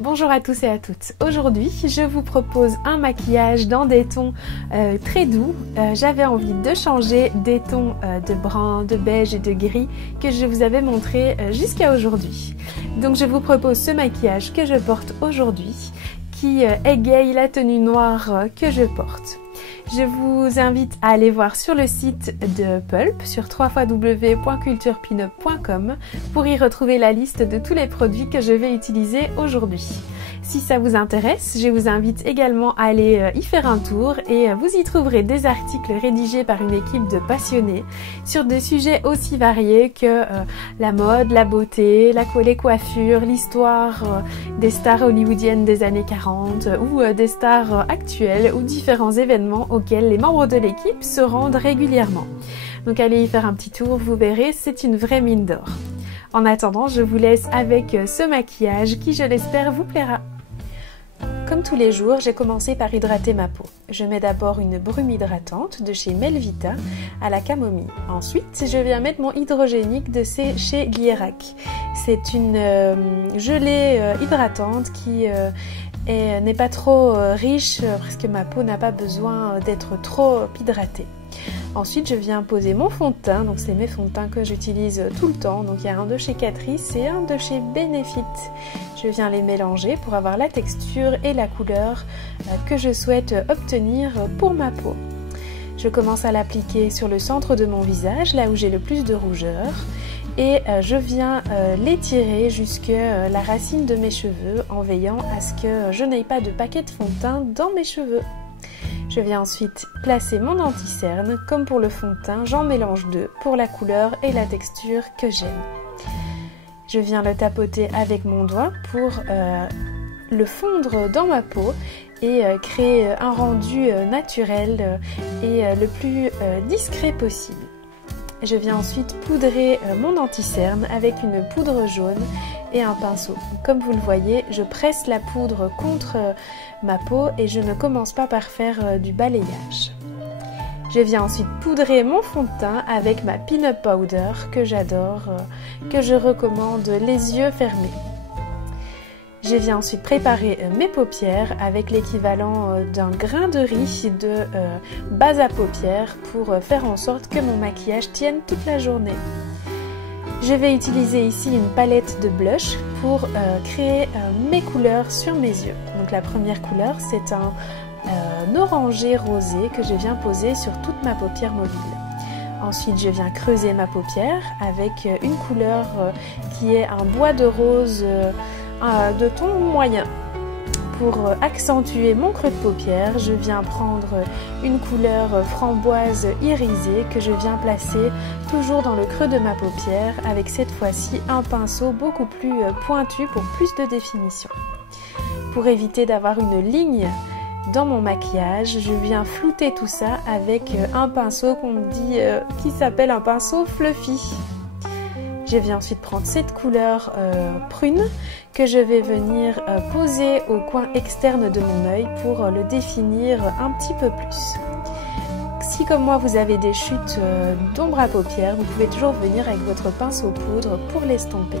Bonjour à tous et à toutes. Aujourd'hui, je vous propose un maquillage dans des tons très doux. J'avais envie de changer des tons de brun, de beige et de gris que je vous avais montré jusqu'à aujourd'hui. Donc je vous propose ce maquillage que je porte aujourd'hui qui égaye la tenue noire que je porte. Je vous invite à aller voir sur le site de Pulp sur www.culturepinup.com pour y retrouver la liste de tous les produits que je vais utiliser aujourd'hui. Si ça vous intéresse, je vous invite également à aller y faire un tour et vous y trouverez des articles rédigés par une équipe de passionnés sur des sujets aussi variés que la mode, la beauté, les coiffures, l'histoire des stars hollywoodiennes des années 40 ou des stars actuelles ou différents événements auxquels les membres de l'équipe se rendent régulièrement. Donc allez y faire un petit tour, vous verrez, c'est une vraie mine d'or. En attendant, je vous laisse avec ce maquillage qui, je l'espère, vous plaira. Comme tous les jours, j'ai commencé par hydrater ma peau. Je mets d'abord une brume hydratante de chez Melvita à la camomille. Ensuite, je viens mettre mon hydrogénique de chez Glierac. C'est une gelée hydratante qui n'est pas trop riche parce que ma peau n'a pas besoin d'être trop hydratée. Ensuite, je viens poser mon fond de teint, donc c'est mes fonds de teint que j'utilise tout le temps. Donc il y a un de chez Catrice et un de chez Benefit. Je viens les mélanger pour avoir la texture et la couleur que je souhaite obtenir pour ma peau. Je commence à l'appliquer sur le centre de mon visage, là où j'ai le plus de rougeur. Et je viens l'étirer jusque la racine de mes cheveux en veillant à ce que je n'aie pas de paquet de fond de teint dans mes cheveux. Je viens ensuite placer mon anti-cerne. Comme pour le fond de teint, j'en mélange deux pour la couleur et la texture que j'aime. Je viens le tapoter avec mon doigt pour le fondre dans ma peau et créer un rendu naturel et le plus discret possible. Je viens ensuite poudrer mon anti-cerne avec une poudre jaune et un pinceau. Comme vous le voyez, je presse la poudre contre ma peau et je ne commence pas par faire du balayage. Je viens ensuite poudrer mon fond de teint avec ma Pin-Up Powder que j'adore, que je recommande les yeux fermés. Je viens ensuite préparer mes paupières avec l'équivalent d'un grain de riz de base à paupières pour faire en sorte que mon maquillage tienne toute la journée. Je vais utiliser ici une palette de blush pour créer mes couleurs sur mes yeux. Donc la première couleur, c'est un orangé rosé que je viens poser sur toute ma paupière mobile. Ensuite, je viens creuser ma paupière avec une couleur qui est un bois de rose de ton moyen. Pour accentuer mon creux de paupière, je viens prendre une couleur framboise irisée que je viens placer toujours dans le creux de ma paupière avec cette fois-ci un pinceau beaucoup plus pointu pour plus de définition. Pour éviter d'avoir une ligne dans mon maquillage, je viens flouter tout ça avec un pinceau qu'on me dit qui s'appelle un pinceau fluffy. Je viens ensuite prendre cette couleur prune que je vais venir poser au coin externe de mon œil pour le définir un petit peu plus. Si comme moi vous avez des chutes d'ombre à paupières, vous pouvez toujours venir avec votre pinceau poudre pour l'estomper.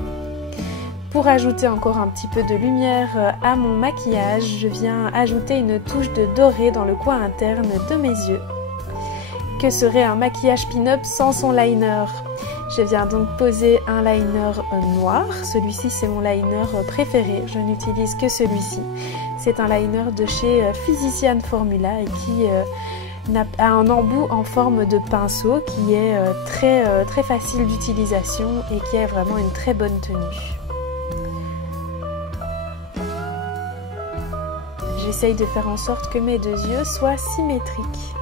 Pour ajouter encore un petit peu de lumière à mon maquillage, je viens ajouter une touche de doré dans le coin interne de mes yeux. Que serait un maquillage pin-up sans son liner ? Je viens donc poser un liner noir. Celui-ci, c'est mon liner préféré. Je n'utilise que celui-ci. C'est un liner de chez Physician Formula et qui a un embout en forme de pinceau qui est très facile d'utilisation et qui a vraiment une très bonne tenue. J'essaye de faire en sorte que mes deux yeux soient symétriques.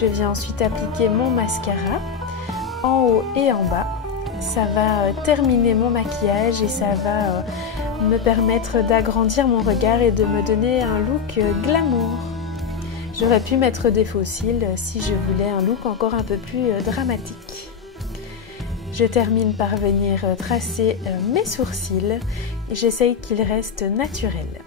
Je viens ensuite appliquer mon mascara en haut et en bas. Ça va terminer mon maquillage et ça va me permettre d'agrandir mon regard et de me donner un look glamour. J'aurais pu mettre des faux cils si je voulais un look encore un peu plus dramatique. Je termine par venir tracer mes sourcils et j'essaye qu'ils restent naturels.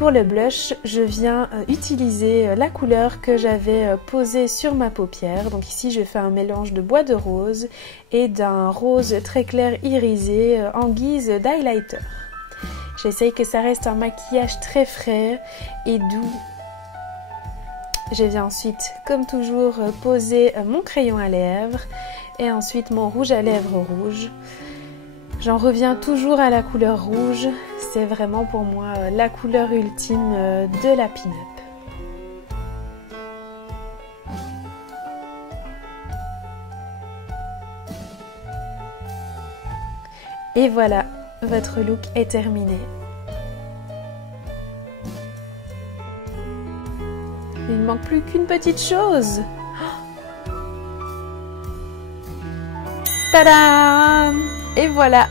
pour le blush, je viens utiliser la couleur que j'avais posée sur ma paupière. Donc ici, je fais un mélange de bois de rose et d'un rose très clair irisé en guise d'highlighter. J'essaye que ça reste un maquillage très frais et doux. Je viens ensuite, comme toujours, poser mon crayon à lèvres et ensuite mon rouge à lèvres rouge. J'en reviens toujours à la couleur rouge, c'est vraiment pour moi la couleur ultime de la pin-up. Et voilà, votre look est terminé. Il ne manque plus qu'une petite chose. Tadam! Et voilà!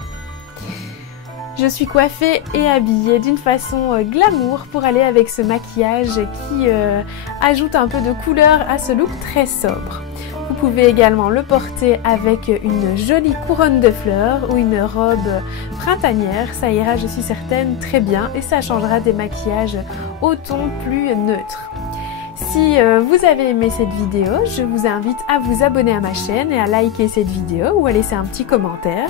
Je suis coiffée et habillée d'une façon glamour pour aller avec ce maquillage qui ajoute un peu de couleur à ce look très sobre. Vous pouvez également le porter avec une jolie couronne de fleurs ou une robe printanière. Ça ira, je suis certaine, très bien et ça changera des maquillages au ton plus neutre. Si vous avez aimé cette vidéo, je vous invite à vous abonner à ma chaîne et à liker cette vidéo ou à laisser un petit commentaire.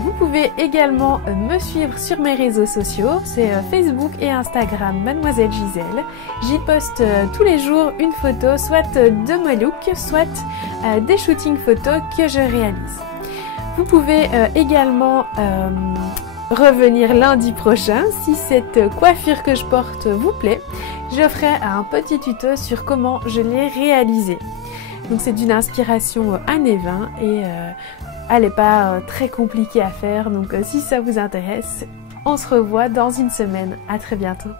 Vous pouvez également me suivre sur mes réseaux sociaux, c'est Facebook et Instagram Mademoiselle Gisèle. J'y poste tous les jours une photo, soit de mon look, soit des shootings photos que je réalise. Vous pouvez également revenir lundi prochain si cette coiffure que je porte vous plaît. Je ferai un petit tuto sur comment je l'ai réalisée. Donc c'est d'une inspiration années 20 et elle n'est pas très compliquée à faire. Donc si ça vous intéresse, on se revoit dans une semaine. À très bientôt.